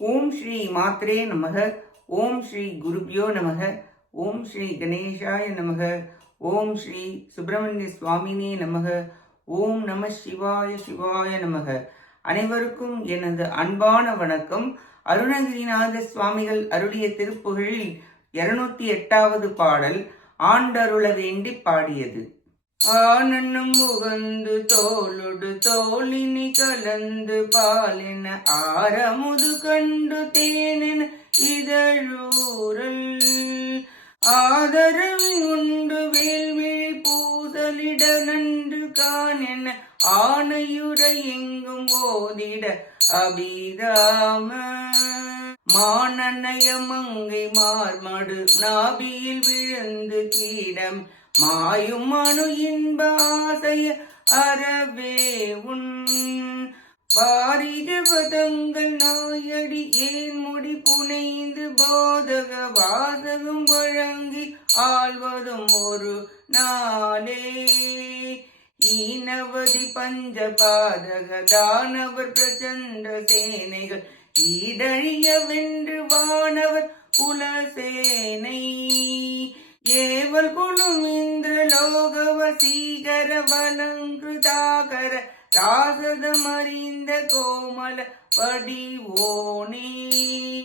ஓம் ஸ்ரீ மாத்ரே நமக. ஓம் ஸ்ரீ குருப்யோ நமக. ஓம் ஸ்ரீ கணேஷாய நமக. ஓம் ஸ்ரீ சுப்பிரமணிய சுவாமினே நமக. ஓம் நம சிவாய சிவாய நமக. அனைவருக்கும் எனது அன்பான வணக்கம். அருணகிரிநாத சுவாமிகள் அருளிய திருப்புகழில் 208வது பாடல் ஆண்டருள வேண்டி பாடியது. ஆனன்னும் உகந்து தோளுடு தோளினி கலந்து பாலின ஆரமுது கண்டு தேனென இதழூரல் ஆதரவின் உண்டு வேல்விழி பூசலிட நன்று காணென ஆணையுற எங்கும் போதிட அபிராம மானநய மங்கை மார்மடு நாபியில் விழுந்து கீடம் மாயும் மனு இன்ப ஆசைய அறவே உன் வாரிஜபதங்கள் நாயடி ஏன் முடி புனைந்து போதக வாசகம் வழங்கி ஆழ்வதும் ஒரு நாளே ஈனவதி பஞ்ச பாதக தானவர் பிரச்சண்ட சேனைகள் ஈடழிய வென்று வானவர் குலசேனை ஏவல் குழும் இந்திர லோக வசீகர வலங்கிருதாகர ராசதம் அறிந்த கோமல வடிவோனே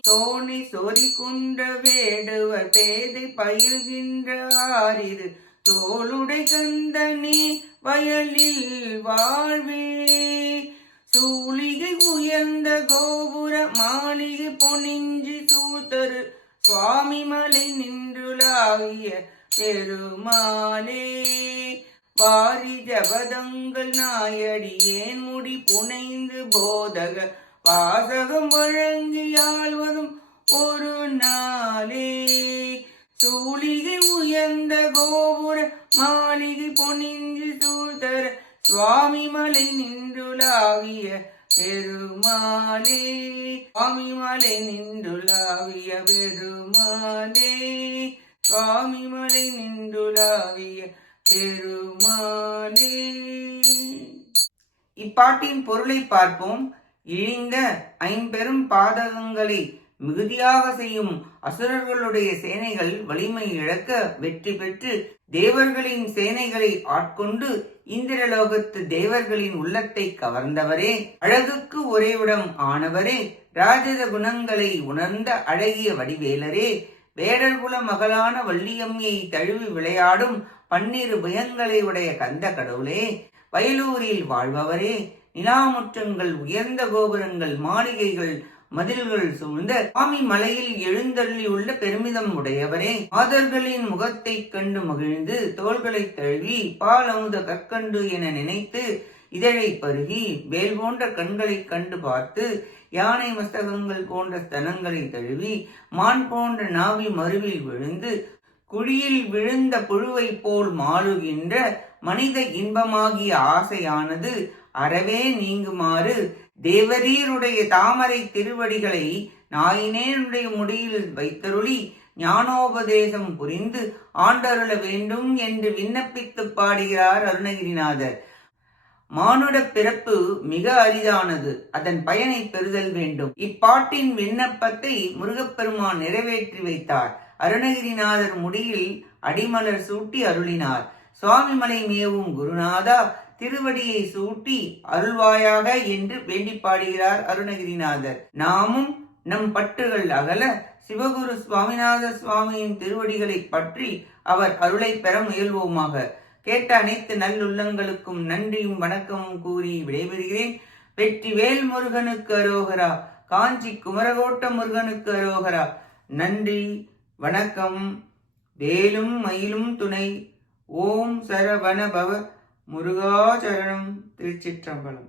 தோணி சொறி குன்ற வேடுவ பேதை பயில்கின்ற ஆரிது தோளுடை கந்தனே வயலில் வாழ்வே சூளிகை உயர்ந்த கோபுர மாளிகை பொனிஞ்சி தூத்தரு சுவாமி மலை நின்றுலாவிய பெருமாளே வாரி ஜபதங்கள் நாயடி ஏன் முடி புனைந்து போதக வாசகம் வழங்கி ஆழ்வதும் ஒரு நாளே சூளிகை உயர்ந்த கோபுர மாளிகை பொனிஞ்சி சூழ்தர சுவாமி மலை நின்றுலாவிய பெருமாளே சுவாமி மலை நின்றுலாவிய பெருமாளே சுவாமி மலை நின்றுலாவிய பெருமாளே. இப்பாட்டின் பொருளை பார்ப்போம். இழிந்த ஐம்பெரும் பாதகங்களை மிகுதியாக செய்யும் அசுரர்களுடைய சேனைகள் வலிமை இழக்க வெற்றி பெற்று தேவர்களின் சேனைகளை ஆட்கொண்டு இந்திரலோகத்து தேவர்களின் உள்ளத்தை கவர்ந்தவரே, அழகுக்கு ஒரேவிடம் ஆனவரே, ராஜத குணங்களை உணர்ந்த அழகிய வடிவேலரே, வேடர்குல மகளான வள்ளியம்மையை தழுவி விளையாடும் பன்னிரு பயங்களை உடைய கந்த கடவுளே, வயலூரில் வாழ்பவரே, நிலாமுற்றங்கள் உயர்ந்த கோபுரங்கள் மாளிகைகள் மதில்கள் சூழ்ந்த சுவாமி மலையில் எழுந்தள்ளியுள்ள பெருமிதம் உடையவரே, மாதர்களின் முகத்தை கண்டு மகிழ்ந்து தோள்களை தழுவி பால் அமுத கற்கண்டு என நினைத்து இதழை பருகி வேல் போன்ற கண்களை கண்டு பார்த்து யானை மஸ்தகங்கள் போன்ற ஸ்தனங்களை தழுவி மான் போன்ற நாவி மருவில் விழுந்து குழியில் விழுந்த புழுவை போல் மாளுகின்ற மனித இன்பமாகிய ஆசையானது அறவே நீங்குமாறு தேவரீருடைய தாமரை திருவடிகளை நாயினேனுடைய முடியில் வைத்தருளி ஞானோபதேசம் புரிந்து ஆண்டருள வேண்டும் என்று விண்ணப்பித்து பாடுகிறார் அருணகிரிநாதர். மானுட பிறப்பு மிக அரிதானது, அதன் பயனை பெறுதல் வேண்டும். இப்பாட்டின் விண்ணப்பத்தை முருகப்பெருமான் நிறைவேற்றி வைத்தார். அருணகிரிநாதர் முடியில் அடிமலர் சூட்டி அருளினார். சுவாமிமலை மேவும் குருநாதா திருவடியை சூட்டி அருள்வாயாக என்று வேண்டி பாடுகிறார் அருணகிரிநாதர். நாமும் நம் பற்றுகள் அகல சிவகுரு சுவாமிநாத சுவாமியின் திருவடிகளை பற்றி அவர் அருளை பெற முயல்வோமாக. கேட்ட அனைத்து நல்லுள்ளங்களுக்கும் நன்றியும் வணக்கமும் கூறி விடைபெறுகிறேன். வெற்றி வேல் முருகனுக்கு அரோகரா, காஞ்சி குமரகோட்ட முருகனுக்கு அரோகரா. நன்றி, வணக்கம். வேலும் மயிலும் துணை. ஓம் சரவண பவ. முருகாச்சரணம். திருச்சிற்றம்பலம்.